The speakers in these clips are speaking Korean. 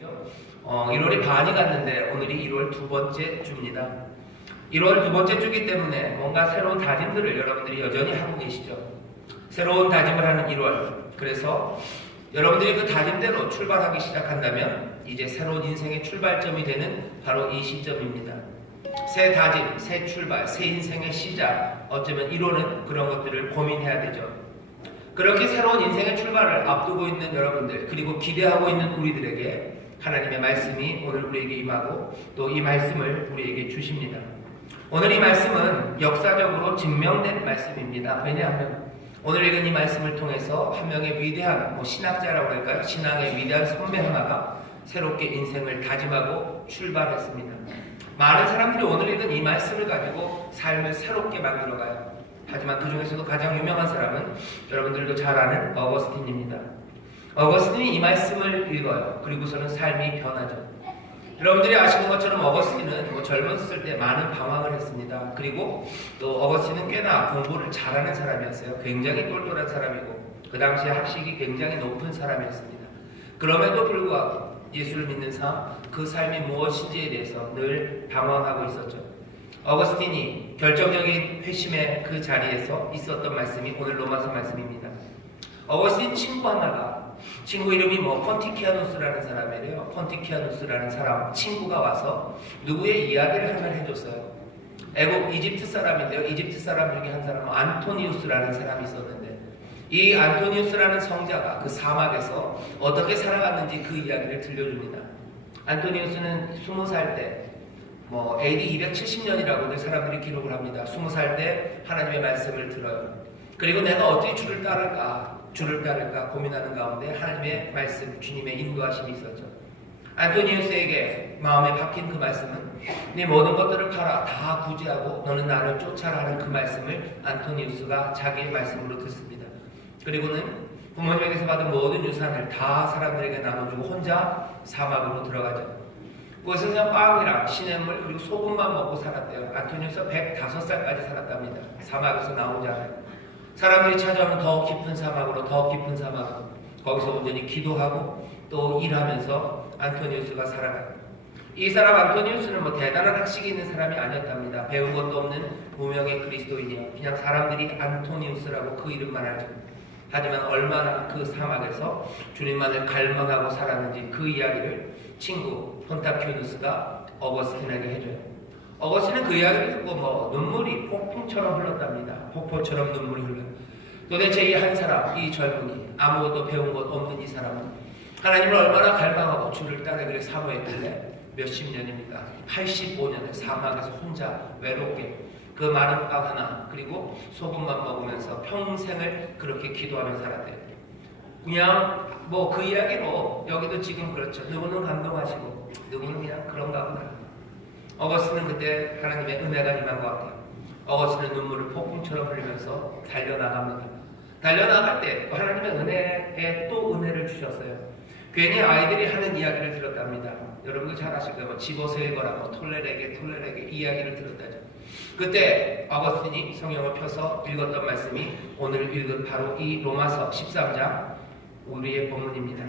1월이 반이 갔는데 오늘이 1월 두 번째 주입니다. 1월 두 번째 주기 때문에 뭔가 새로운 다짐들을 여러분들이 여전히 하고 계시죠. 새로운 다짐을 하는 1월. 그래서 여러분들이 그 다짐대로 출발하기 시작한다면 이제 새로운 인생의 출발점이 되는 바로 이 시점입니다. 새 다짐, 새 출발, 새 인생의 시작. 어쩌면 1월은 그런 것들을 고민해야 되죠. 그렇게 새로운 인생의 출발을 앞두고 있는 여러분들, 그리고 기대하고 있는 우리들에게 하나님의 말씀이 오늘 우리에게 임하고 또 이 말씀을 우리에게 주십니다. 오늘 이 말씀은 역사적으로 증명된 말씀입니다. 왜냐하면 오늘 읽은 이 말씀을 통해서 한 명의 위대한 신학자라고 할까요? 신앙의 위대한 선배 하나가 새롭게 인생을 다짐하고 출발했습니다. 많은 사람들이 오늘 읽은 이 말씀을 가지고 삶을 새롭게 만들어가요. 하지만 그 중에서도 가장 유명한 사람은 여러분들도 잘 아는 어거스틴입니다. 어거스틴이 이 말씀을 읽어요. 그리고서는 삶이 변하죠. 여러분들이 아시는 것처럼 어거스틴은 젊었을 때 많은 방황을 했습니다. 그리고 또 어거스틴은 꽤나 공부를 잘하는 사람이었어요. 굉장히 똘똘한 사람이고 그 당시에 학식이 굉장히 높은 사람이었습니다. 그럼에도 불구하고 예수를 믿는 삶, 그 삶이 무엇인지에 대해서 늘 방황하고 있었죠. 어거스틴이 결정적인 회심의 그 자리에서 있었던 말씀이 오늘 로마서 말씀입니다. 어거스틴 친구 하나가, 친구 이름이 폰티키아누스라는 사람이래요. 폰티키아누스라는 사람 친구가 와서 누구의 이야기를 하나 해줬어요. 애국 이집트 사람인데요. 이집트 사람 중에 한 사람은 안토니우스라는 사람이 있었는데 이 안토니우스라는 성자가 그 사막에서 어떻게 살아갔는지 그 이야기를 들려줍니다. 안토니우스는 20살 때 AD 270년이라고들 사람들이 기록을 합니다. 20살 때 하나님의 말씀을 들어요. 그리고 내가 어떻게 주를 따를까 고민하는 가운데 하나님의 말씀, 주님의 인도하심이 있었죠. 안토니우스에게 마음에 박힌 그 말씀은 네 모든 것들을 팔아 다 구제하고 너는 나를 쫓아라 하는 그 말씀을 안토니우스가 자기의 말씀으로 듣습니다. 그리고는 부모님에게서 받은 모든 유산을 다 사람들에게 나눠주고 혼자 사막으로 들어가죠. 그것은 그냥 빵이랑 시냇물 그리고 소금만 먹고 살았대요. 안토니우스가 105살까지 살았답니다. 사막에서 나오지 않아요. 사람들이 찾아오면 더 깊은 사막으로 거기서 온전히 기도하고 또 일하면서 안토니우스가 살아가요. 이 사람 안토니우스는 대단한 학식이 있는 사람이 아니었답니다. 배운 것도 없는 무명의 그리스도인이요. 그냥 사람들이 안토니우스라고 그 이름만 알죠. 하지만 얼마나 그 사막에서 주님만을 갈망하고 살았는지 그 이야기를 친구 폰타키누스가 어거스틴에게 해줘요. 어거스틴은 그 이야기를 듣고 눈물이 폭풍처럼 흘렀답니다. 폭포처럼 눈물이 흘러요. 도대체 이 한 사람, 이 젊은이, 아무것도 배운 것 없는 이 사람은 하나님을 얼마나 갈망하고 주를 따르기를 사모했길래 몇십 년입니까? 85년을 사막에서 혼자 외롭게 그 마른 빵 하나 그리고 소금만 먹으면서 평생을 그렇게 기도하며 살았대요. 그냥 그 이야기로 여기도 지금 그렇죠. 누구는 감동하시고 누구는 그냥 그런가 보다. 어거스틴은 그때 하나님의 은혜가 임한 것 같아요. 어거스틴은 눈물을 폭풍처럼 흘리면서 달려나갑니다. 달려나갈 때 하나님의 은혜에 또 은혜를 주셨어요. 괜히 아이들이 하는 이야기를 들었답니다. 여러분도 잘 아실 거예요. 집어서 읽어라, 톨레레게 이야기를 들었다죠. 그때 어거스틴이 성경을 펴서 읽었던 말씀이 오늘 읽은 바로 이 로마서 13장 우리의 본문입니다.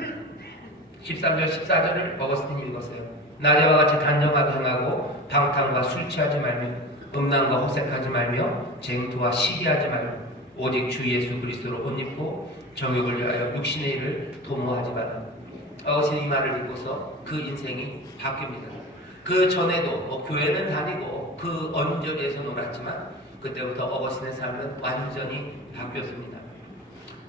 13절 14절을 어거스틴이 읽었어요. 낮에와 같이 단정하게 행하고 방탕과 술 취하지 말며 음란과 호색하지 말며 쟁투와 시기하지 말며 오직 주 예수 그리스도로 옷 입고 정욕을 위하여 육신의 일을 도모하지 말라. 어거스틴이 이 말을 읽고서 그 인생이 바뀝니다. 그 전에도 교회는 다니고 그 언저리에서 놀았지만 그때부터 어거스틴의 삶은 완전히 바뀌었습니다.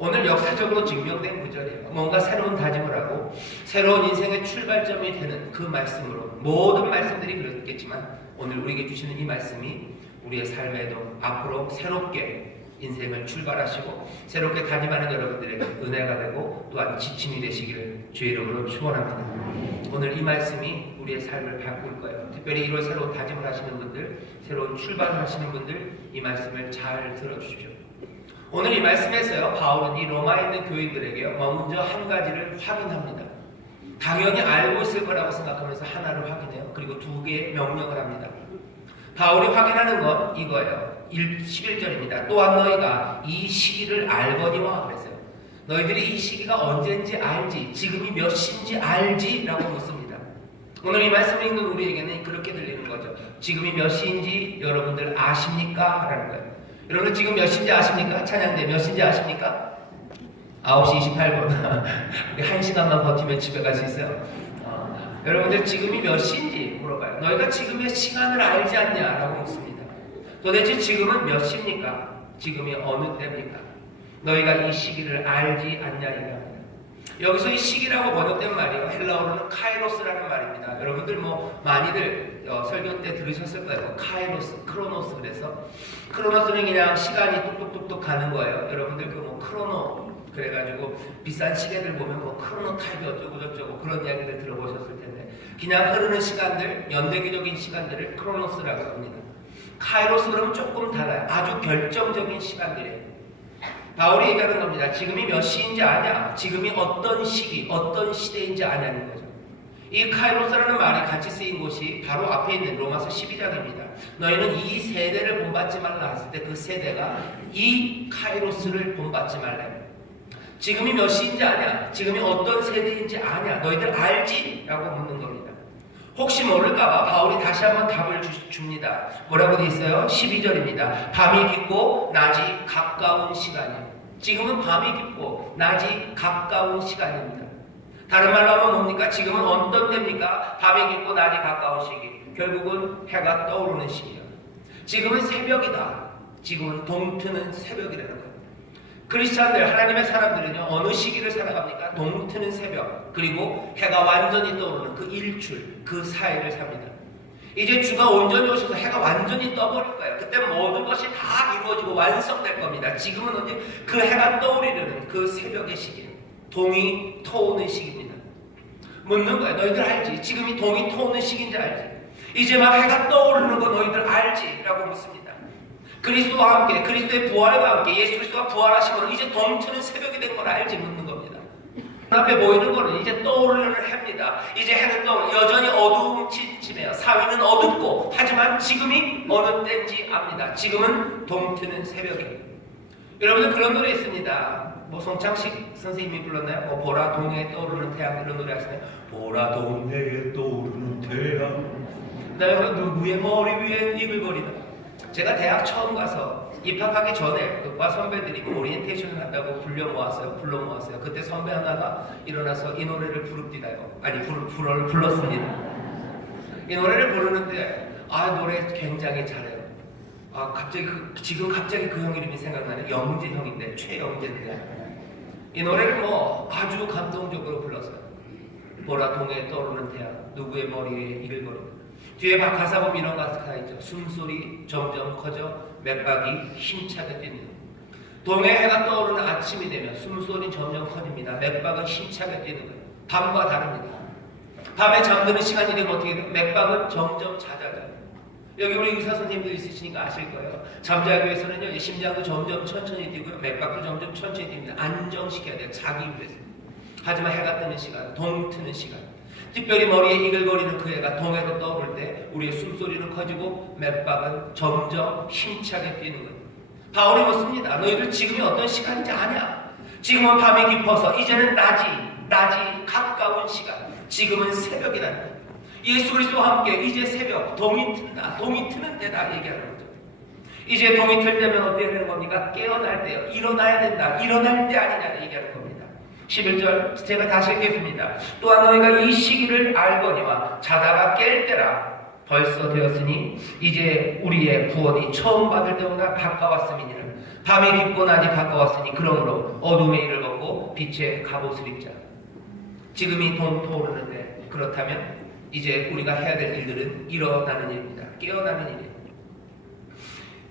오늘 역사적으로 증명된 구절이에요. 뭔가 새로운 다짐을 하고 새로운 인생의 출발점이 되는 그 말씀으로 모든 말씀들이 그렇겠지만 오늘 우리에게 주시는 이 말씀이 우리의 삶에도 앞으로 새롭게 인생을 출발하시고 새롭게 다짐하는 여러분들에게 은혜가 되고 또한 지침이 되시기를 주의 이름으로 축원합니다. 오늘 이 말씀이 우리의 삶을 바꿀 거예요. 특별히 1월 새로운 다짐을 하시는 분들, 새로운 출발을 하시는 분들 이 말씀을 잘 들어주십시오. 오늘 이 말씀에서요, 바울은 이 로마에 있는 교인들에게 먼저 한 가지를 확인합니다. 당연히 알고 있을 거라고 생각하면서 하나를 확인해요. 그리고 두 개의 명령을 합니다. 바울이 확인하는 건 이거예요. 11절입니다. 또한 너희가 이 시기를 알거니와 그랬어요. 너희들이 이 시기가 언제인지 알지? 지금이 몇 시인지 알지? 라고 묻습니다. 오늘 이 말씀을 읽는 우리에게는 그렇게 들리는 거죠. 지금이 몇 시인지 여러분들 아십니까? 라는 거예요. 여러분 지금 몇 시인지 아십니까? 찬양대 몇 시인지 아십니까? 9시 28분. 우리 1시간만 버티면 집에 갈 수 있어요. 여러분들 지금이 몇 시인지 물어봐요. 너희가 지금의 시간을 알지 않냐라고 묻습니다. 도대체 지금은 몇 시입니까? 지금이 어느 때입니까? 너희가 이 시기를 알지 않냐 얘기합니다. 여기서 이 시기라고 번역된 말이요, 헬라어로는 카이로스라는 말입니다. 여러분들 많이들 설교 때 들으셨을 거예요. 카이로스, 크로노스. 그래서 크로노스는 그냥 시간이 뚝뚝뚝뚝 가는 거예요. 여러분들 크로노 그래가지고 비싼 시계들 보면 크로노 타입이 어쩌고 저쩌고 그런 이야기들 들어보셨을 텐데, 그냥 흐르는 시간들, 연대기적인 시간들을 크로노스라고 합니다. 카이로스 그러면 조금 달라요. 아주 결정적인 시간들이에요. 바울이 얘기하는 겁니다. 지금이 몇 시인지 아냐? 지금이 어떤 시기, 어떤 시대인지 아냐는 거죠. 이 카이로스라는 말이 같이 쓰인 곳이 바로 앞에 있는 로마서 12장입니다. 너희는 이 세대를 본받지 말라 했을 때 그 세대가 이 카이로스를 본받지 말라. 지금이 몇 시인지 아냐? 지금이 어떤 세대인지 아냐? 너희들 알지? 라고 묻는 겁니다. 혹시 모를까봐 바울이 다시 한번 답을 줍니다. 뭐라고 돼 있어요? 12절입니다. 밤이 깊고 낮이 가까운 시간이에요. 지금은 밤이 깊고 낮이 가까운 시간입니다. 다른 말로 하면 뭡니까? 지금은 어떤 때입니까? 밤이 깊고 낮이 가까운 시기. 결국은 해가 떠오르는 시기예요. 지금은 새벽이다. 지금은 동트는 새벽이라는 거예요. 크리스찬들, 하나님의 사람들은요, 어느 시기를 살아갑니까? 동트는 새벽, 그리고 해가 완전히 떠오르는 그 일출, 그 사이를 삽니다. 이제 주가 온전히 오셔서 해가 완전히 떠버릴 거예요. 그때 모든 것이 다 이루어지고 완성될 겁니다. 지금은 언제? 그 해가 떠오르는 그 새벽의 시기예요. 동이 터오는 시기입니다. 묻는 거예요. 너희들 알지? 지금이 동이 터오는 시기인지 알지? 이제 막 해가 떠오르는 거 너희들 알지? 라고 묻습니다. 그리스도와 함께, 그리스도의 부활과 함께 예수 그리스도가 부활하시고 이제 동트는 새벽이 된 걸 알지? 묻는 겁니다. 앞에 보이는 거는 이제 떠오르는 해입니다. 이제 해는 여전히 어두움 침침해요. 사위는 어둡고, 하지만 지금이 어느 때인지 압니다. 지금은 동트는 새벽이에요. 여러분들 그런 노래 있습니다. 송창식 선생님이 불렀나요? 보라 동해에 떠오르는 태양, 이런 노래 하시나요? 보라 동해에 떠오르는 태양. 그다음에 누구의 머리 위에 이글거리는. 제가 대학 처음 가서 입학하기 전에 과 선배들이 오리엔테이션을 한다고 불러 모았어요. 그때 선배 하나가 일어나서 이 노래를 불렀습니다. 이 노래를 부르는데 노래 굉장히 잘해요. 지금 갑자기 그 형 이름이 생각나네. 영재 형인데, 최영재인데 이 노래를 아주 감동적으로 불렀어요. 보라 동해에 떠오르는 태양, 누구의 머리 위에 이글거리는. 뒤에 가사 보면 이런 가사가 있죠. 숨소리 점점 커져 맥박이 힘차게 뛰는. 동해 해가 떠오르는 아침이 되면 숨소리 점점 커집니다. 맥박은 힘차게 뛰는 거예요. 밤과 다릅니다. 밤에 잠드는 시간이 되면 어떻게 돼요? 맥박은 점점 잦아져요. 여기 우리 의사 선생님들 있으시니까 아실 거예요. 잠자기 위해서는요, 심장도 점점 천천히 뛰고요, 맥박도 점점 천천히 뜁니다. 안정시켜야 돼요. 자기 위해서. 하지만 해가 뜨는 시간, 동 트는 시간, 특별히 머리에 이글거리는 그 해가 동해로 떠오를 때 우리의 숨소리는 커지고 맥박은 점점 힘차게 뛰는 거예요. 바울이 묻습니다. 너희들 지금이 어떤 시간인지 아냐? 지금은 밤이 깊어서 이제는 낮이 가까운 시간, 지금은 새벽이라는 거예요. 예수 그리스도와 함께 이제 새벽, 동이 튼다, 동이 트는 때다 얘기하는 거죠. 이제 동이 틀 때면 어떻게 되는 겁니까? 깨어날 때요. 일어나야 된다. 일어날 때 아니냐 얘기하는 겁니다. 11절 제가 다시 읽겠습니다. 또한 너희가 이 시기를 알거니와 자다가 깰 때라 벌써 되었으니 이제 우리의 구원이 처음 받을 때보다 가까웠음이니라. 밤이 깊고 낮이 가까웠으니 그러므로 어둠의 일을 걷고 빛의 갑옷을 입자. 지금이 동토오르는데, 그렇다면 이제 우리가 해야 될 일들은 일어나는 일입니다. 깨어나는 일이에요.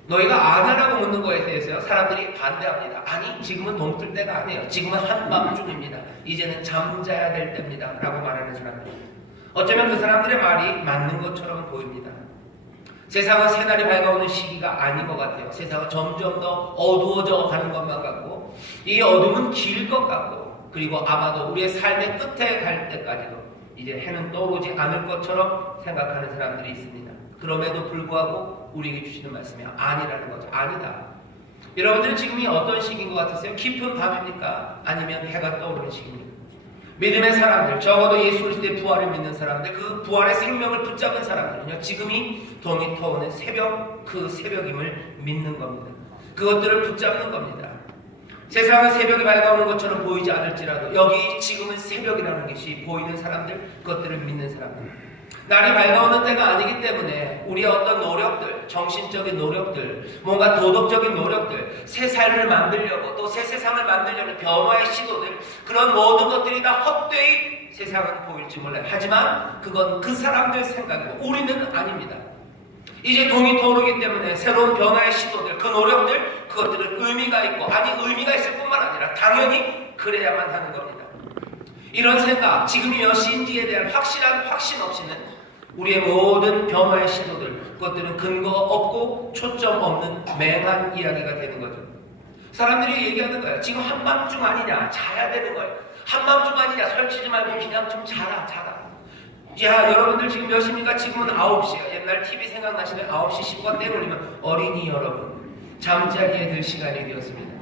너희가 아냐라고 묻는 거에 대해서요, 사람들이 반대합니다. 아니, 지금은 동뜰 때가 아니에요. 지금은 한밤중입니다. 이제는 잠자야 될 때입니다. 라고 말하는 사람들. 어쩌면 그 사람들의 말이 맞는 것처럼 보입니다. 세상은 새날이 밝아오는 시기가 아닌 것 같아요. 세상은 점점 더 어두워져 가는 것만 같고, 이 어둠은 길 것 같고, 그리고 아마도 우리의 삶의 끝에 갈 때까지도 이제 해는 떠오르지 않을 것처럼 생각하는 사람들이 있습니다. 그럼에도 불구하고 우리에게 주시는 말씀이 아니라는 거죠. 아니다. 여러분들은 지금이 어떤 시기인 것 같으세요? 깊은 밤입니까? 아니면 해가 떠오르는 시기입니까? 믿음의 사람들, 적어도 예수 그리스도의 부활을 믿는 사람들, 그 부활의 생명을 붙잡은 사람들은요, 지금이 동이 터오는 새벽, 그 새벽임을 믿는 겁니다. 그것들을 붙잡는 겁니다. 세상은 새벽이 밝아오는 것처럼 보이지 않을지라도 여기 지금은 새벽이라는 것이 보이는 사람들, 그것들을 믿는 사람들. 날이 밝아오는 때가 아니기 때문에 우리의 어떤 노력들, 정신적인 노력들, 뭔가 도덕적인 노력들, 새 삶을 만들려고 또 새 세상을 만들려는 변화의 시도들, 그런 모든 것들이 다 헛되이 세상은 보일지 몰라요. 하지만 그건 그 사람들 생각이고 우리는 아닙니다. 이제 동이 터오르기 때문에 새로운 변화의 시도들, 그 노력들, 그것들은 의미가 있고, 아니 의미가 있을 뿐만 아니라 당연히 그래야만 하는 겁니다. 이런 생각, 지금이 몇 시인지에 대한 확실한 확신 없이는 우리의 모든 변화의 시도들, 그것들은 근거 없고 초점 없는 맹한 이야기가 되는 거죠. 사람들이 얘기하는 거예요. 지금 한밤중 아니냐, 자야 되는 거예요. 한밤중 아니냐, 설치지 말고 그냥 좀 자라. 야, 여러분들 지금 몇 시입니까? 지금은 9시예요. 옛날 TV 생각나시는 9시 10분 땡 올리면 어린이 여러분, 잠자리에 들 시간이 되었습니다.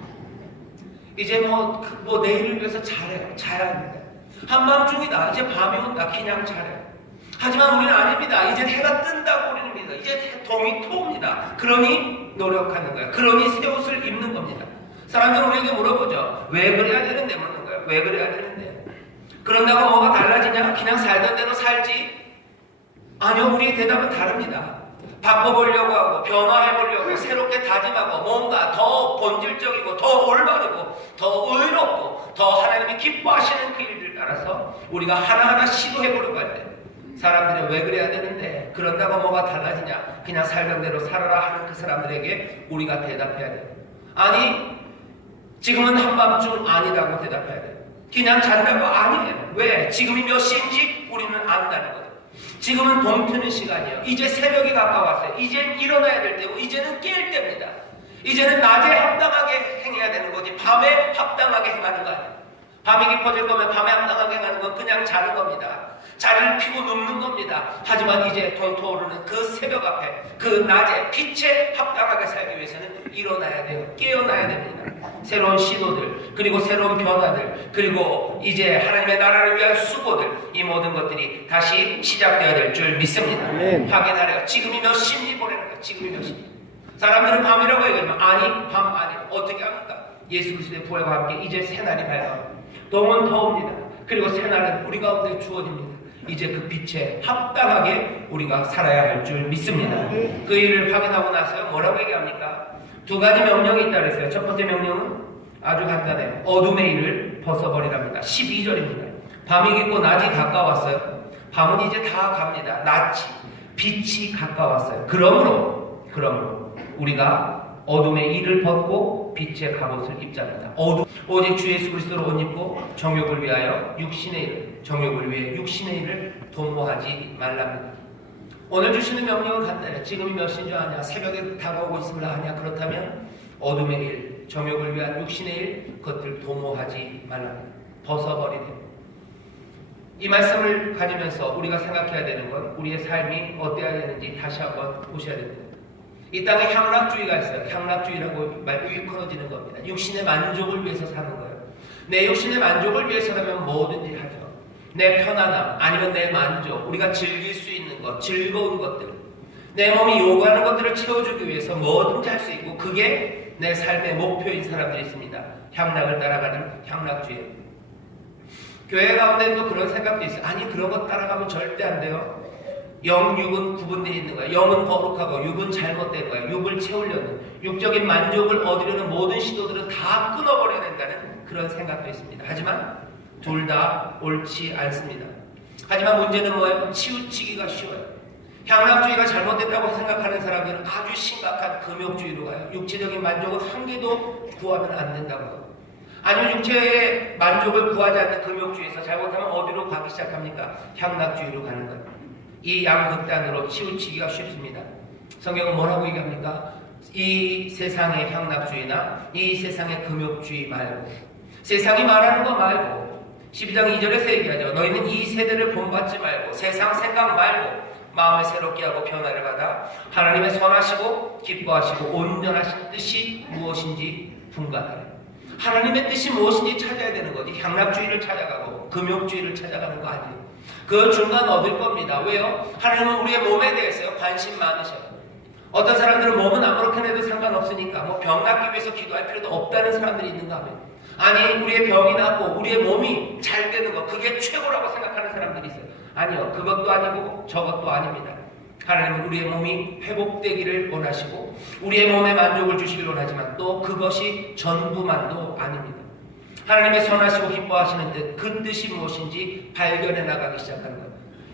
이제 뭐 내일을 위해서 자야 합니다. 한밤중이다. 이제 밤이 온다. 그냥 자래요. 하지만 우리는 아닙니다. 이제 해가 뜬다고 우리는 믿니다. 이제 동이 터옵니다. 그러니 노력하는 거예요. 그러니 새 옷을 입는 겁니다. 사람들은 우리에게 물어보죠. 왜 그래야 되는데 묻는 거예요. 왜 그래야 되는데. 그런다고 뭐가 달라지냐? 그냥 살던 대로 살지? 아니요. 우리의 대답은 다릅니다. 바꿔보려고 하고 변화해보려고 하고 새롭게 다짐하고 뭔가 더 본질적이고 더 올바르고 더 의롭고 더 하나님이 기뻐하시는 그 일을 따라서 우리가 하나하나 시도해보려고 할 때 사람들이 왜 그래야 되는데 그런다고 뭐가 달라지냐? 그냥 살던 대로 살아라 하는 그 사람들에게 우리가 대답해야 돼요. 아니 지금은 한밤중 아니라고 대답해야 돼요. 그냥 잔다고 아니에요. 왜? 지금이 몇 시인지 우리는 안다는 거예요. 지금은 동트는 시간이에요. 이제 새벽이 가까웠어요. 이젠 일어나야 될 때고 이제는 깰 때입니다. 이제는 낮에 합당하게 행해야 되는 거지 밤에 합당하게 행하는 거 아니에요. 밤이 깊어질 거면 밤에 합당하게 행하는 건 그냥 자는 겁니다. 자리를 피고 눕는 겁니다. 하지만 이제 동토오르는 그 새벽 앞에 그 낮에 빛에 합당하게 살기 위해서는 일어나야 돼요. 깨어나야 됩니다. 새로운 시도들, 그리고 새로운 변화들, 그리고 이제 하나님의 나라를 위한 수고들, 이 모든 것들이 다시 시작되어야 될 줄 믿습니다. 확인하래요. 지금이 몇 시인지 보내는 거예요. 지금이 몇 시. 사람들은 밤이라고 얘기하면 아니 밤 아니에요. 어떻게 합니까? 예수 그리스도의 부활과 함께 이제 새날이 밝아요. 동은 터옵니다. 그리고 새날은 우리 가운데 주어집니다. 이제 그 빛에 합당하게 우리가 살아야 할 줄 믿습니다. 그 일을 확인하고 나서요. 뭐라고 얘기합니까? 두 가지 명령이 있다 그랬어요. 첫 번째 명령은 아주 간단해요. 어둠의 일을 벗어버리랍니다. 12절입니다. 밤이 깊고 낮이 가까웠어요. 밤은 이제 다 갑니다. 낮이, 빛이 가까웠어요. 그러므로 우리가 어둠의 일을 벗고 빛의 갑옷을 입자입니다. 오직 주 예수 그리스도로 옷 입고 정욕을 위하여 육신의 일을, 정욕을 위해 육신의 일을 도모하지 말랍니다. 오늘 주시는 명령은 간단해요. 지금이 몇 시인 줄 아냐? 새벽에 다가오고 있음을 아냐? 그렇다면 어둠의 일, 정욕을 위한 육신의 일, 그것들 도모하지 말랍니다. 벗어버리래. 이 말씀을 가지면서 우리가 생각해야 되는 건 우리의 삶이 어때야 되는지 다시 한번 보셔야 됩니다. 이 땅에 향락주의가 있어요. 향락주의라고 말고 일컬어지는 겁니다. 육신의 만족을 위해서 사는 거예요. 내 육신의 만족을 위해서라면 뭐든지 하죠. 내 편안함, 아니면 내 만족, 우리가 즐길 수 있는 것, 즐거운 것들, 내 몸이 요구하는 것들을 채워주기 위해서 뭐든지 할 수 있고 그게 내 삶의 목표인 사람들이 있습니다. 향락을 따라가는 향락주의. 교회 가운데도 그런 생각도 있어요. 아니 그런 거 따라가면 절대 안 돼요. 영, 육은 구분되어 있는 거야. 영은 거룩하고 육은 잘못된 거야. 육을 채우려는, 육적인 만족을 얻으려는 모든 시도들은 다 끊어버려야 된다는 그런 생각도 있습니다. 하지만 둘 다 옳지 않습니다. 하지만 문제는 뭐예요? 치우치기가 쉬워요. 향락주의가 잘못됐다고 생각하는 사람들은 아주 심각한 금욕주의로 가요. 육체적인 만족은 한 개도 구하면 안 된다고 해요. 아니면 육체의 만족을 구하지 않는 금욕주의에서 잘못하면 어디로 가기 시작합니까? 향락주의로 가는 거예요. 이 양극단으로 치우치기가 쉽습니다. 성경은 뭐라고 얘기합니까? 이 세상의 향락주의나 이 세상의 금욕주의 말고, 세상이 말하는 거 말고, 12장 2절에서 얘기하죠. 너희는 이 세대를 본받지 말고 세상 생각 말고 마음을 새롭게 하고 변화를 받아 하나님의 선하시고 기뻐하시고 온전하신 뜻이 무엇인지 분간하래. 하나님의 뜻이 무엇인지 찾아야 되는 거지. 향락주의를 찾아가고 금욕주의를 찾아가는 거 아니에요. 그 중간 얻을 겁니다. 왜요? 하나님은 우리의 몸에 대해서 관심 많으셔요. 어떤 사람들은 몸은 아무렇게나 해도 상관없으니까 뭐 병 낫기 위해서 기도할 필요도 없다는 사람들이 있는가 하면, 아니 우리의 병이 낫고 우리의 몸이 잘 되는 것, 그게 최고라고 생각하는 사람들이 있어요. 아니요, 그것도 아니고 저것도 아닙니다. 하나님은 우리의 몸이 회복되기를 원하시고 우리의 몸에 만족을 주시길 원하지만 또 그것이 전부만도 아닙니다. 하나님의 선하시고 기뻐하시는 듯 그 뜻이 무엇인지 발견해 나가기 시작하는 거예요.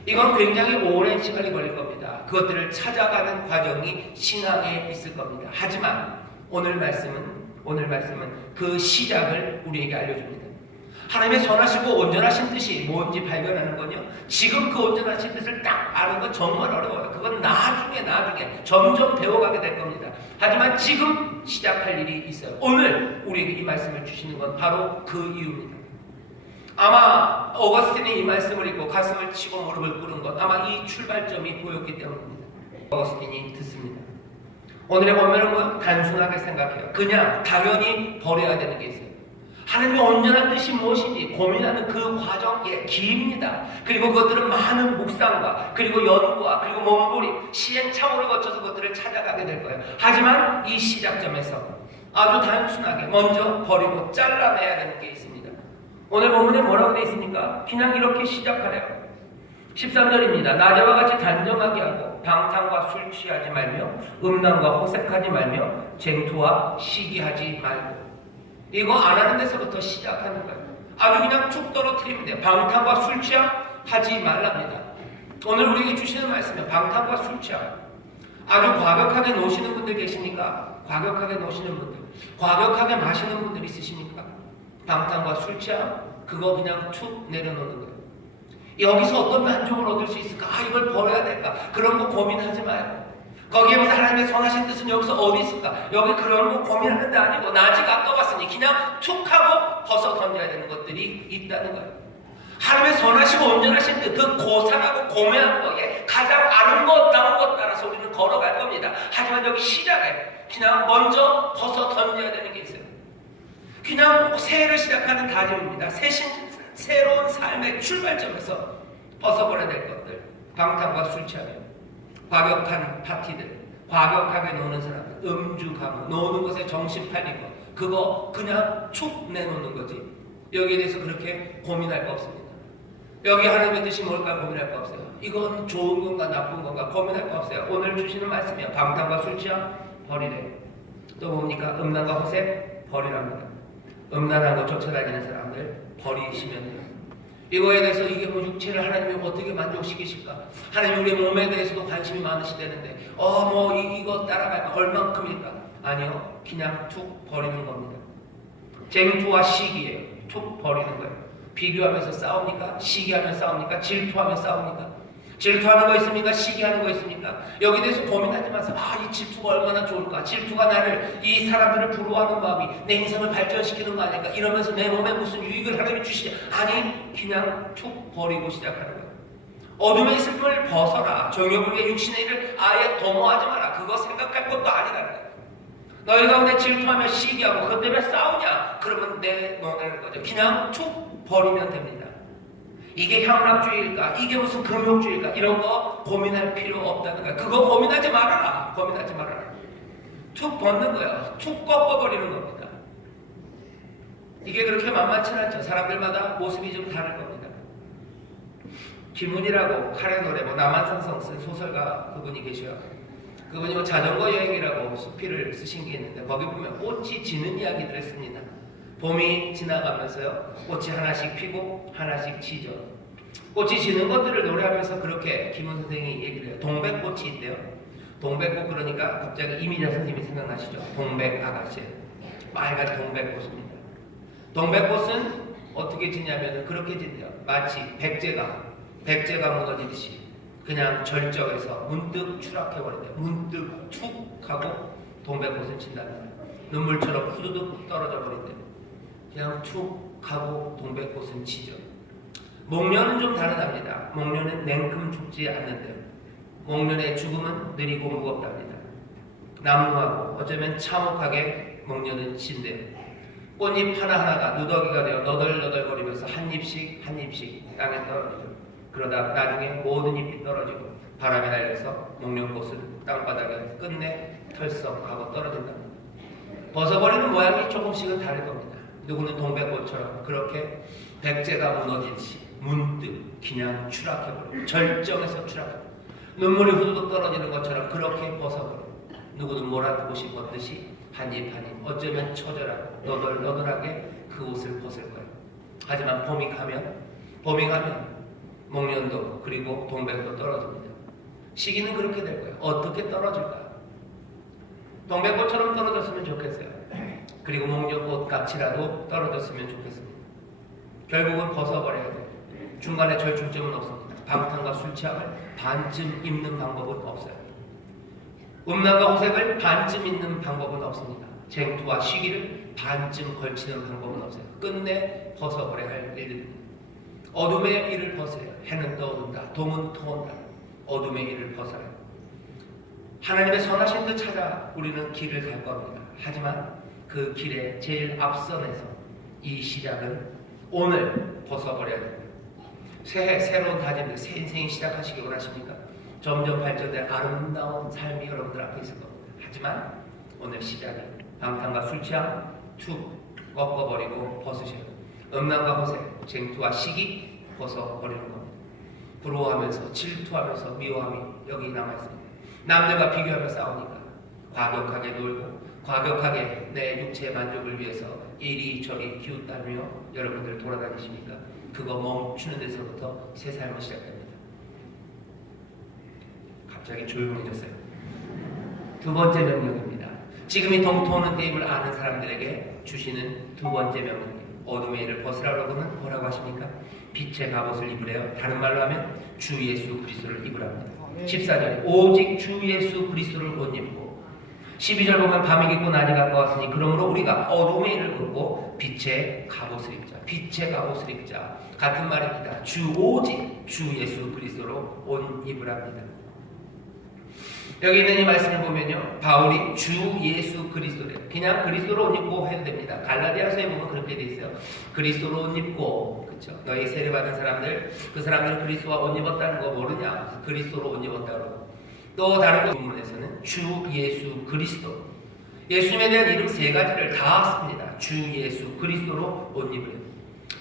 이건 굉장히 오랜 시간이 걸릴 겁니다. 그것들을 찾아가는 과정이 신앙에 있을 겁니다. 하지만 오늘 말씀은 그 시작을 우리에게 알려줍니다. 하나님의 선하시고 온전하신 뜻이 뭔지 발견하는 건요, 지금 그 온전하신 뜻을 딱 아는 건 정말 어려워요. 그건 나중에 점점 배워가게 될 겁니다. 하지만 지금 시작할 일이 있어요. 오늘 우리에게 이 말씀을 주시는 건 바로 그 이유입니다. 아마 어거스틴이 이 말씀을 읽고 가슴을 치고 무릎을 꿇은 것, 아마 이 출발점이 보였기 때문입니다. 어거스틴이 듣습니다. 오늘의 본문은 뭐 단순하게 생각해요. 그냥 당연히 버려야 되는 게 있어요. 하나님의 온전한 뜻이 무엇인지 고민하는 그 과정이 깁니다. 그리고 그것들은 많은 묵상과 그리고 연구와 그리고 몸부림, 시행착오를 거쳐서 그것들을 찾아가게 될 거예요. 하지만 이 시작점에서 아주 단순하게 먼저 버리고 잘라내야 되는 게 있습니다. 오늘 본문에 뭐라고 되어 있습니까? 그냥 이렇게 시작하래요. 13절입니다. 낮에와 같이 단정하게 하고 방탕과 술 취하지 말며 음란과 호색하지 말며 쟁투와 시기하지 말고. 이거 안 하는 데서부터 시작하는 거예요. 아주 그냥 툭 떨어뜨리면 돼요. 방탕과 술 취함 하지 말랍니다. 오늘 우리에게 주시는 말씀은 방탕과 술 취함. 아주 과격하게 노시는 분들 계십니까? 과격하게 노시는 분들, 과격하게 마시는 분들 있으십니까? 방탕과 술 취함, 그거 그냥 툭 내려놓는 거예요. 여기서 어떤 만족을 얻을 수 있을까? 이걸 버려야 될까? 그런 거 고민하지 말고, 거기에 무슨 하나님의 선하신 뜻은 여기서 어디 있을까? 여기 그런 거 고민하는 데 아니고 낮이 가까웠으니 그냥 툭 하고 벗어 던져야 되는 것들이 있다는 거예요. 하나님의 선하시고 온전하신 뜻, 그 고상하고 고매한 거에 가장 아름다운 것 따라서 우리는 걸어갈 겁니다. 하지만 여기 시작에 그냥 먼저 벗어 던져야 되는 게 있어요. 그냥 새해를 시작하는 다짐입니다. 새로운 삶의 출발점에서 벗어버려야 될 것들, 방탕과 술 취하며 과격한 파티들, 과격하게 노는 사람들, 음주 가무, 노는 것에 정신 팔린 것, 그거 그냥 툭 내놓는 거지. 여기에 대해서 그렇게 고민할 거 없습니다. 여기 하나님의 뜻이 뭘까 고민할 거 없어요. 이건 좋은 건가 나쁜 건가 고민할 거 없어요. 오늘 주시는 말씀이요, 방탕과 술 취함 버리래. 또 뭡니까? 음란과 호색 버리랍니다. 음란한 거 쫓아다니는 사람들 버리시면 돼요. 이거에 대해서 이게 뭐 육체를 하나님이 어떻게 만족시키실까? 하나님 우리 몸에 대해서도 관심이 많으시다는데 이거 따라갈까? 얼만큼일까? 아니요, 그냥 툭 버리는 겁니다. 쟁투와 시기예요. 툭 버리는 거예요. 비교하면서 싸웁니까? 시기하면 싸웁니까? 질투하면 싸웁니까? 질투하는 거 있습니까? 시기하는 거 있습니까? 여기에 대해서 고민하지 마세요. 이 질투가 얼마나 좋을까? 질투가 나를, 이 사람들을 부러워하는 마음이 내 인생을 발전시키는 거 아닐까? 이러면서 내 몸에 무슨 유익을 하나님이 주시지? 아니, 그냥 툭 버리고 시작하는 거예요. 어둠의 슬픔을 벗어라. 정욕을 위해 육신의 일을 아예 도모하지 마라. 그거 생각할 것도 아니라는 거예요. 너희 가운데 질투하며 시기하고 그것 때문에 싸우냐? 그러면 내놓는 거죠. 그냥 툭 버리면 됩니다. 이게 향락주의일까? 이게 무슨 금욕주의일까? 이런 거 고민할 필요 없다는 거야. 그거 고민하지 말아라. 고민하지 말아라. 툭 벗는 거야. 툭 꺾어버리는 겁니다. 이게 그렇게 만만치 않죠. 사람들마다 모습이 좀 다를 겁니다. 김은이라고 카레 노래, 남한산성 쓴 소설가 그분이 계셔요. 그분이 자전거 여행이라고 수필을 쓰신 게 있는데 거기 보면 꽃이 지는 이야기들을 씁니다. 봄이 지나가면서요, 꽃이 하나씩 피고 하나씩 지죠. 꽃이 지는 것들을 노래하면서 그렇게 김은 선생이 얘기를 해요. 동백꽃이 있대요. 동백꽃 그러니까 갑자기 이미자 선생님이 생각나시죠? 동백 아가씨, 빨간 동백꽃입니다. 동백꽃은 어떻게 지냐면 그렇게 진대요. 마치 백제가 무너지듯이 그냥 절정에서 문득 추락해버린대요. 문득 툭 하고 동백꽃을 친답니다. 눈물처럼 후두둑 떨어져 버린대요. 그냥 툭 하고 동백꽃은 지죠. 목련은 좀 다르답니다. 목련은 냉큼 죽지 않는데요. 목련의 죽음은 느리고 무겁답니다. 남루하고 어쩌면 참혹하게 목련은 진대요. 꽃잎 하나하나가 누더기가 되어 너덜너덜거리면서 한 잎씩 한 잎씩 땅에 떨어지죠. 그러다 나중에 모든 잎이 떨어지고 바람에 날려서 목련꽃은 땅바닥에 끝내 털썩하고 떨어진답니다. 벗어버리는 모양이 조금씩은 다를 겁니다. 누구는 동백꽃처럼 그렇게 백제가 무너지듯이 문득 그냥 추락해버리고 절정에서 추락해버리고 눈물이 후두둑 떨어지는 것처럼 그렇게 벗어버리고 누구는 모란꽃이 벗듯이 한 잎 한 잎 어쩌면 처절하고 너덜너덜하게 그 옷을 벗을 거예요. 하지만 봄이 가면 목련도 그리고 동백도 떨어집니다. 시기는 그렇게 될 거예요. 어떻게 떨어질까? 동백꽃처럼 떨어졌으면 좋겠어요. 그리고 목련꽃 같이라도 떨어졌으면 좋겠습니다. 결국은 벗어버려야 돼요. 중간에 절충점은 없습니다. 방탕과 술 취함을 반쯤 입는 방법은 없어요. 음란과 호색을 반쯤 입는 방법은 없습니다. 쟁투와 시기를 반쯤 걸치는 방법은 없어요. 끝내 벗어버려야 할 일들입니다. 어둠의 일을 벗어요. 해는 떠오른다. 동은 터온다. 어둠의 일을 벗어요. 하나님의 선하신 뜻 찾아 우리는 길을 갈 겁니다. 하지만 그 길에 제일 앞선에서 이 시작은 오늘 벗어버려야 됩니다. 새해 새로운 다짐을 새 인생이 시작하시기 원하십니까? 점점 발전된 아름다운 삶이 여러분들 앞에 있을 겁니다. 하지만 오늘 시작이 방탕과 술 취함 툭 꺾어버리고 벗으셔야 됩니다. 음란과 호색, 쟁투와 시기 벗어버리는 겁니다. 부러워하면서 질투하면서 미워함이 여기 남아있습니다. 남들과 비교하며 싸우니까 과격하게 놀고 과격하게 내 육체의 만족을 위해서 이리저리 기웃다며 여러분들 돌아다니십니까? 그거 멈추는 데서부터 새 삶은 시작됩니다. 갑자기 조용해졌어요. 두 번째 명령입니다. 지금 이 동토하는 게임을 아는 사람들에게 주시는 두 번째 명령입니다. 어둠의 일을 벗으라고는 뭐라고 하십니까? 빛의 갑옷을 입으래요. 다른 말로 하면 주 예수 그리스도를 입으랍니다. 14절 오직 주 예수 그리스도를 옷 입고 12절 보면 밤이 깊고 낮이 가까웠으니 그러므로 우리가 어둠의 일을 벗고 빛의 갑옷을 입자. 빛의 갑옷을 입자. 같은 말입니다. 오직 주 예수 그리스도로 옷 입으랍니다. 여기 있는 이 말씀을 보면요, 바울이 주 예수 그리스도래요. 그냥 그리스도로 옷 입고 해도 됩니다. 갈라디아서에 보면 그렇게 돼 있어요. 그리스도로 옷 입고, 그렇죠? 너희 세례받은 사람들, 그 사람들은 그리스도와 옷 입었다는 거 모르냐? 그리스도로 옷 입었다고. 또 다른 본문에서는 주 예수 그리스도. 예수님에 대한 이름 세 가지를 다 씁니다. 주 예수 그리스도로 옷 입으래요.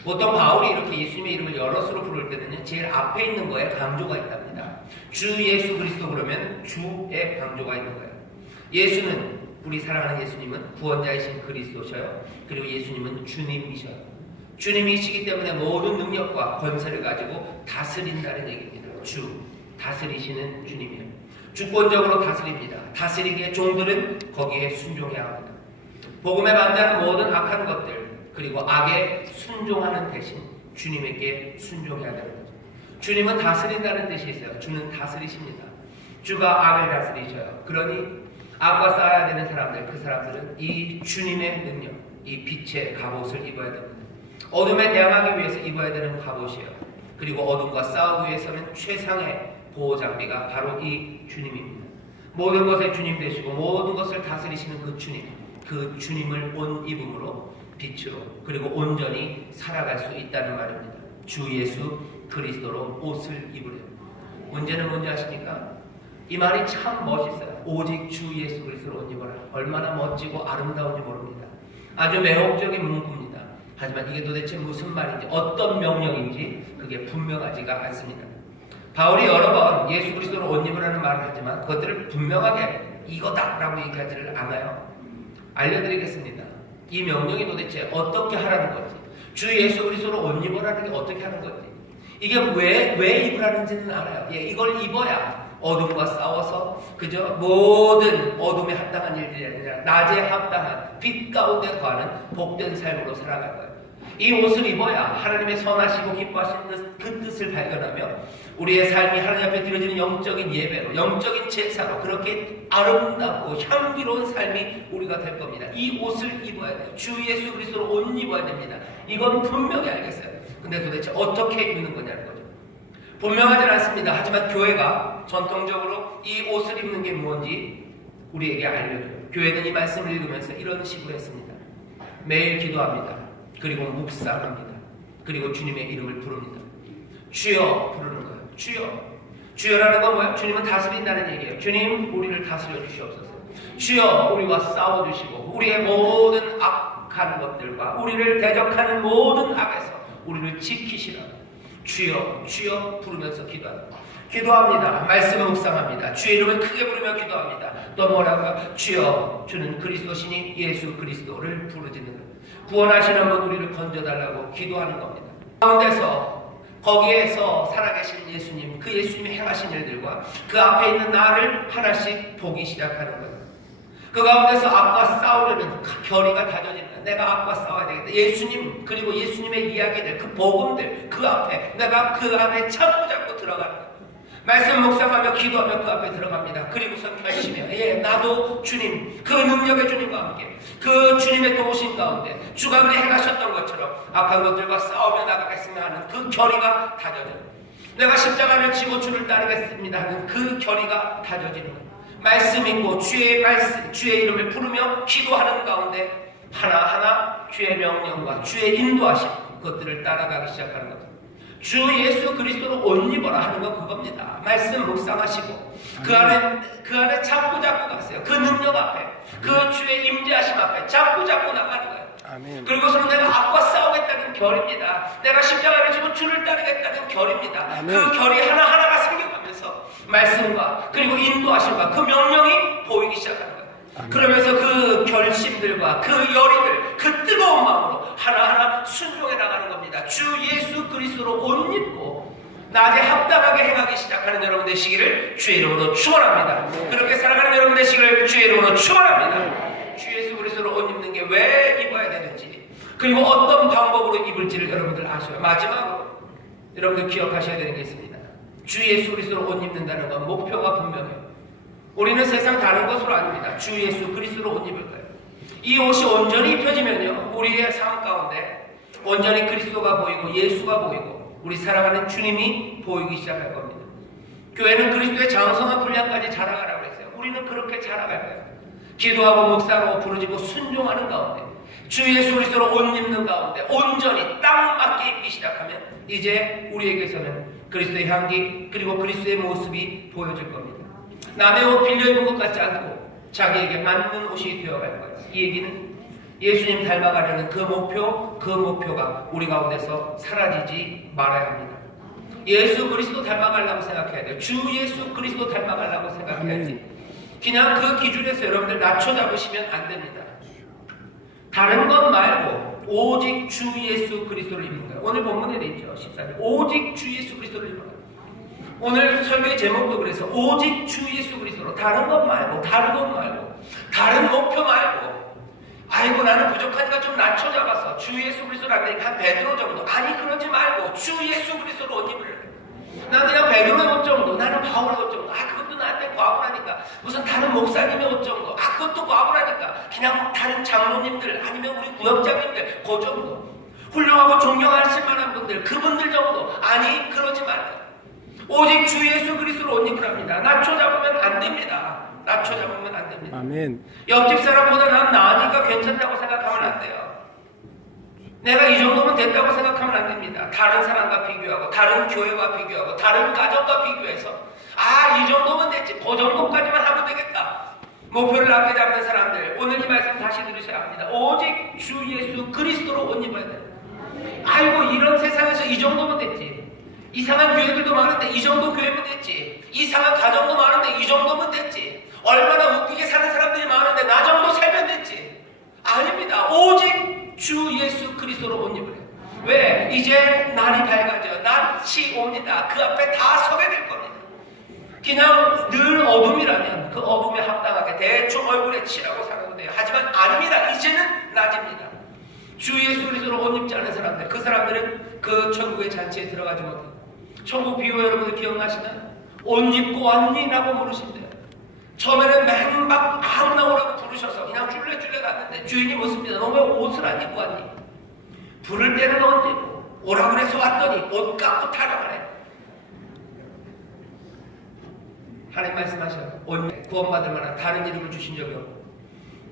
보통 바울이 이렇게 예수님의 이름을 여럿으로 부를 때는 제일 앞에 있는 거에 강조가 있답니다. 주 예수 그리스도 그러면 주에 강조가 있는 거예요. 예수는, 우리 사랑하는 예수님은 구원자이신 그리스도셔요. 그리고 예수님은 주님이셔요. 주님이시기 때문에 모든 능력과 권세를 가지고 다스린다는 얘기입니다. 다스리시는 주님이에요. 주권적으로 다스립니다. 다스리기에 종들은 거기에 순종해야 합니다. 복음에 반대하는 모든 악한 것들, 그리고 악에 순종하는 대신 주님에게 순종해야 되는 거죠. 주님은 다스린다는 뜻이 있어요. 주는 다스리십니다. 주가 악을 다스리셔요. 그러니 악과 싸워야 되는 사람들, 그 사람들은 이 주님의 능력, 이 빛의 갑옷을 입어야 됩니다. 어둠에 대항하기 위해서 입어야 되는 갑옷이에요. 그리고 어둠과 싸우기 위해서는 최상의 보호장비가 바로 이 주님입니다. 모든 것의 주님 되시고 모든 것을 다스리시는 그 주님을 옷 입음으로 빛으로 그리고 온전히 살아갈 수 있다는 말입니다. 주 예수 그리스도로 옷을 입으래요. 문제는 뭔지 아십니까? 이 말이 참 멋있어요. 오직 주 예수 그리스도로 옷 입어라. 얼마나 멋지고 아름다운지 모릅니다. 아주 매혹적인 문구입니다. 하지만 이게 도대체 무슨 말인지, 어떤 명령인지 그게 분명하지가 않습니다. 바울이 여러 번 예수 그리스도로 옷 입으라는 말을 하지만 그것들을 분명하게 이거다라고 얘기하지를 않아요. 알려드리겠습니다. 이 명령이 도대체 어떻게 하라는 건지, 주 예수 그리스도로 옷 입으라는 게 어떻게 하는 건지, 이게 왜 입으라는지는 알아요. 이걸 입어야 어둠과 싸워서 그저 모든 어둠에 합당한 일들이 아니라 낮에 합당한 빛 가운데 거하는 복된 삶으로 살아갈 거예요. 이 옷을 입어야 하나님의 선하시고 기뻐하시는 그 뜻을 발견하며 우리의 삶이 하나님 앞에 드려지는 영적인 예배로, 영적인 제사로 그렇게 아름답고 향기로운 삶이 우리가 될 겁니다. 이 옷을 입어야 돼요. 주 예수 그리스도로 옷 입어야 됩니다. 이건 분명히 알겠어요. 근데 도대체 어떻게 입는 거냐는 거죠. 분명하진 않습니다. 하지만 교회가 전통적으로 이 옷을 입는 게 뭔지 우리에게 알려줘요. 교회는 이 말씀을 읽으면서 이런 식으로 했습니다. 매일 기도합니다. 그리고 묵상합니다. 그리고 주님의 이름을 부릅니다. 주여 부르는 거예요. 주여. 주여라는 건 뭐예요? 주님은 다스린다는 얘기예요. 주님, 우리를 다스려 주시옵소서. 주여, 우리와 싸워주시고 우리의 모든 악한 것들과 우리를 대적하는 모든 악에서 우리를 지키시라. 주여, 주여 부르면서 기도합니다. 말씀 묵상합니다. 주의 이름을 크게 부르며 기도합니다. 또 뭐라고요? 주여, 주는 그리스도시니 예수 그리스도를 부르짖는 거예요. 구원하시는 분 우리를 건져달라고 기도하는 겁니다. 가운데서 거기에서 살아계신 예수님, 그 예수님이 행하신 일들과 그 앞에 있는 나를 하나씩 보기 시작하는 거예요. 그 가운데서 악과 싸우려는 결의가 다져지는 거예요. 내가 악과 싸워야 되겠다. 예수님, 그리고 예수님의 이야기들, 그 복음들, 그 앞에 내가 그 안에 자꾸 들어가는 거예요. 말씀 묵상하며 기도하며 그 앞에 들어갑니다. 그리고선 결심해요. 나도 주님, 그 능력의 주님과 함께 그 주님의 도우심 가운데 주가 그리 행하셨던 것처럼 악한 것들과 싸우며 나가겠으며 하는 그 결의가 다져져요. 내가 십자가를 지고 주를 따르겠습니다 하는 그 결의가 다져지는 거예요. 말씀 읽고 주의 이름을 부르며 기도하는 가운데 하나하나 주의 명령과 주의 인도하심 그것들을 따라가기 시작하는 거죠. 주 예수 그리스도로 옷 입어라 하는 건 그겁니다. 말씀 묵상하시고 그 안에 자꾸 가세요. 그 능력 앞에, 그 주의 임재하심 앞에 자꾸 나가는 거예요. 아멘. 그리고서는 내가 악과 싸우겠다는 결입니다. 내가 십자가를 지고 주를 따르겠다는 결입니다. 아멘. 그 결이 하나하나가 생겨가면서 말씀과 그리고 인도하심과 그 명령이 보이기 시작하는 거예요. 아멘. 그러면서 그 결심들과 그 열의들, 그 뜨거운 마음으로 하나하나 순종해 나가는 겁니다. 주 예수 그리스도로 옷 입고 낮에 합당하게 행하기 시작하는 여러분 되시기를 주의 이름으로 축원합니다. 아멘. 그렇게 살아가는 여러분 되시기를 주의 이름으로 축원합니다. 아멘. 주 예수 그리스도로 옷 입는 게 왜 입어야 되는지 그리고 어떤 방법으로 입을지를 여러분들 아셔요. 마지막으로 여러분들 기억하셔야 되는 게 있습니다. 주 예수 그리스도로 옷 입는다는 건 목표가 분명해요. 우리는 세상 다른 것으로 아닙니다. 주 예수 그리스도로 옷 입을 거예요. 이 옷이 온전히 입혀지면요, 우리의 삶 가운데 온전히 그리스도가 보이고 예수가 보이고 우리 사랑하는 주님이 보이기 시작할 겁니다. 교회는 그리스도의 장성한 분량까지 자라가라고 했어요. 우리는 그렇게 자라갈 거예요. 기도하고 묵상하고 부르짖고 순종하는 가운데 주 예수 그리스도로 옷 입는 가운데 온전히 딱 맞게 입기 시작하면 이제 우리에게서는 그리스도의 향기 그리고 그리스도의 모습이 보여질 겁니다. 남의 옷 빌려 입은 것 같지 않고 자기에게 맞는 옷이 되어갈 거예요. 이 얘기는 예수님 닮아가려는 그 목표가 우리 가운데서 사라지지 말아야 합니다. 예수 그리스도 닮아가려고 생각해야 돼요. 주 예수 그리스도 닮아가려고 생각해야지. 그냥 그 기준에서 여러분들 낮춰 잡으시면 안 됩니다. 다른 것 말고 오직 주 예수 그리스도를 입는 거예요. 오늘 본문에 되어 있죠. 14절. 오직 주 예수 그리스도를 입는 거예요. 오늘 설교의 제목도 그래서 오직 주 예수 그리스도로 다른 것 말고 다른 것 말고 다른 목표 말고 아이고 나는 부족하니까 좀 낮춰 잡았어. 주 예수 그리스도로 안 되니까 한 베드로 정도. 아니 그러지 말고 주 예수 그리스도로 옷 입으려. 난 그냥 베드로의 옷 정도, 나는 바울의 옷 정도. 그것도 나한테 과분하니까 무슨 다른 목사님의 옷 정도. 그것도 과분하니까 그냥 다른 장로님들 아니면 우리 구역장님들 그 정도. 훌륭하고 존경하실 만한 분들 그분들 정도. 아니 그러지 말고 오직 주 예수 그리스도로 옷 입으랍니다. 낮춰 잡으면 안 됩니다. 낮춰 잡으면 안 됩니다. 아멘. 옆집 사람보다 난 나으니까 괜찮다고 생각하면 안 돼요. 내가 이 정도면 됐다고 생각하면 안 됩니다. 다른 사람과 비교하고 다른 교회와 비교하고 다른 가정과 비교해서 이 정도면 됐지. 그 정도까지만 하면 되겠다. 목표를 낮게 잡는 사람들 오늘 이 말씀 다시 들으셔야 합니다. 오직 주 예수 그리스도로 옷 입어야 돼요. 아이고 이런 세상에서 이 정도면 됐지. 이상한 교회들도 많은데 이 정도 교회면 됐지. 이상한 가정도 많은데 이 정도면 됐지. 얼마나 웃기게 사는 사람들이 많은데 나 정도 살면 됐지. 아닙니다. 오직 주 예수 그리스도로 옷 입으래요. 왜? 이제 날이 밝아져. 낯이 옵니다. 그 앞에 다 서게 될 겁니다. 그냥 늘 어둠이라면 그 어둠에 합당하게 대충 얼굴에 칠하고 살아도 돼요. 하지만 아닙니다. 이제는 낮입니다. 주 예수 그리스도로 옷 입지 않은 사람들, 그 사람들은 그 천국의 잔치에 들어가지 못해요. 천국 비유 여러분들 기억나시나요? 옷 입고 왔니? 라고 물으신대요. 처음에는 맹박 아무나 오라고 부르셔서 그냥 쫄래쫄래 갔는데 주인이 묻습니다. 너 왜 옷을 안 입고 왔니? 부를 때는 언제고 오라고 해서 왔더니 옷 깎고 타령하래. 하나님 말씀하셔요. 구원받을 만한 다른 이름을 주신 적이 없고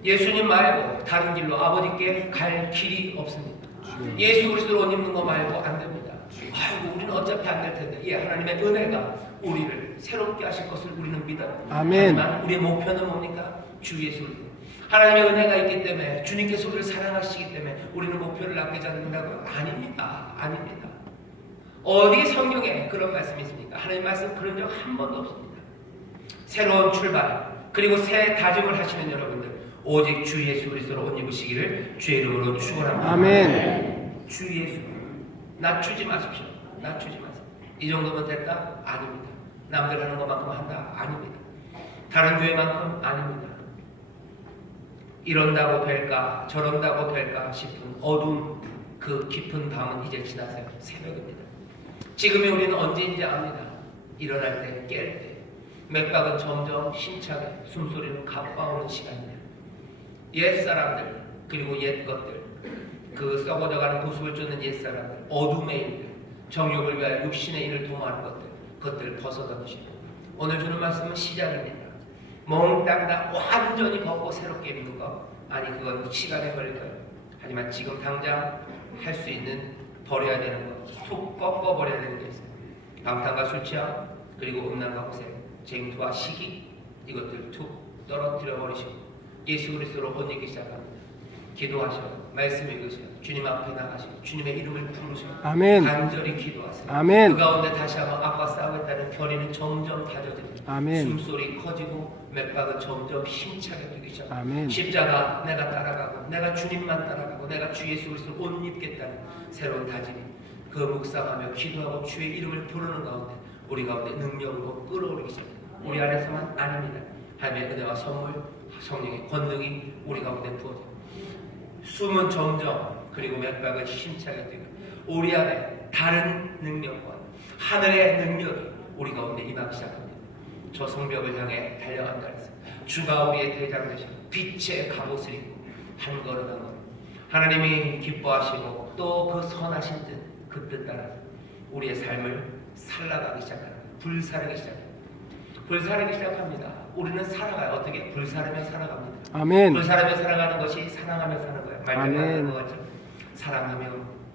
예수님 말고 다른 길로 아버지께 갈 길이 없습니다. 예수 그리스도로 옷 입는 거 말고 안 됩니다. 아이고 우리는 어차피 안 될 텐데. 예, 하나님의 은혜가 우리를 새롭게 하실 것을 우리는 믿어요. 아멘. 하지만 우리의 목표는 뭡니까? 주 예수 그리스도. 하나님의 은혜가 있기 때문에 주님께서 우리를 사랑하시기 때문에 우리는 목표를 남기지 않는다고요? 아닙니다. 아닙니다. 어디 성경에 그런 말씀이 있습니까? 하나님 말씀 그런 적 한 번도 없습니다. 새로운 출발 그리고 새 다짐을 하시는 여러분들 오직 주 예수 그리스도로 옷 입으시기를 주의 이름으로 축원합니다. 아멘. 주 예수 낮추지 마십시오. 낮추지 마세요. 이 정도면 됐다? 아닙니다. 남들 하는 것만큼 한다? 아닙니다. 다른 교회만큼 아닙니다. 이런다고 될까 저런다고 될까 싶은 어두운 그 깊은 밤은 이제 지나서요. 새벽입니다. 지금이 우리는 언제인지 압니다. 일어날 때, 깰 때. 맥박은 점점 힘차게, 숨소리는 가빠오는 시간입니다. 옛 사람들, 그리고 옛 것들, 그 썩어져가는 모습을 쫓는 옛 사람들, 어둠의 일들, 정욕을 위하여 육신의 일을 도모하는 그것들 벗어던지시고 오늘 주는 말씀은 시작입니다. 몽땅 다 완전히 벗고 새롭게 입는 거 아니 그건 시간에 걸릴 거예요. 하지만 지금 당장 할 수 있는 버려야 되는 거 툭 꺾어버려야 되는 게 있어요. 방탕과 술 취함 그리고 음란과 호색 쟁투와 시기 이것들 툭 떨어뜨려 버리시고 예수 그리스도로 옷 입기 시작합니다. 기도하셔요. 말씀 읽으세요. 주님 앞에 나가시고 주님의 이름을 부르셔요. 아멘. 간절히 기도하세요. 아멘. 그 가운데 다시 한번 아까 싸우겠다는 결의는 점점 다져집니다. 아멘. 숨소리 커지고 맥박은 점점 힘차게 뛰기 시작합니다. 아멘. 십자가 내가 따라가고 내가 주님만 따라가고 내가 주 예수 그리스도 옷 입겠다는 새로운 다짐이 그 묵상하며 기도하고 주의 이름을 부르는 가운데 우리 가운데 능력으로 끌어오르기 시작합니다. 우리 안에서만 아닙니다. 하나님의 은혜와 선물 성령의 권능이 우리 가운데 부어집니다. 숨은 점점 그리고 맥박은 힘차게 뛰고 우리 안에 다른 능력과 하늘의 능력이 우리 가운데 임하기 시작합니다. 저 성벽을 향해 달려간다 했습니다. 주가 우리의 대장 되시고 빛의 갑옷을 입고 한 걸음 한 걸음 하나님이 기뻐하시고 또 그 선하신 그 뜻 따라 우리의 삶을 살아가기 시작합니다. 불사르기 시작합니다. 불사르기 시작합니다. 우리는 살아가요. 어떻게? 불사르며 살아갑니다. 아멘. 불사르며 살아가는 것이 사랑하며 사는 거예요. 아멘. 말씀하는 것 같죠? 사랑하며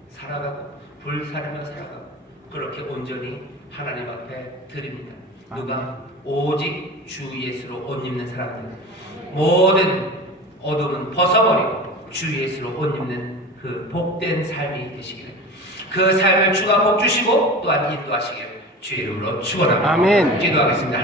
살아가고 불사르며 살아가고 그렇게 온전히 하나님 앞에 드립니다. 누가? 오직 주 예수로 옷 입는 사람들 모든 어둠은 벗어버리고 주 예수로 옷 입는 그 복된 삶이 되시기를 그 삶을 주가 복 주시고 또한 인도하시기를 주의 이름으로 축원합니다. 아멘. 기도하겠습니다.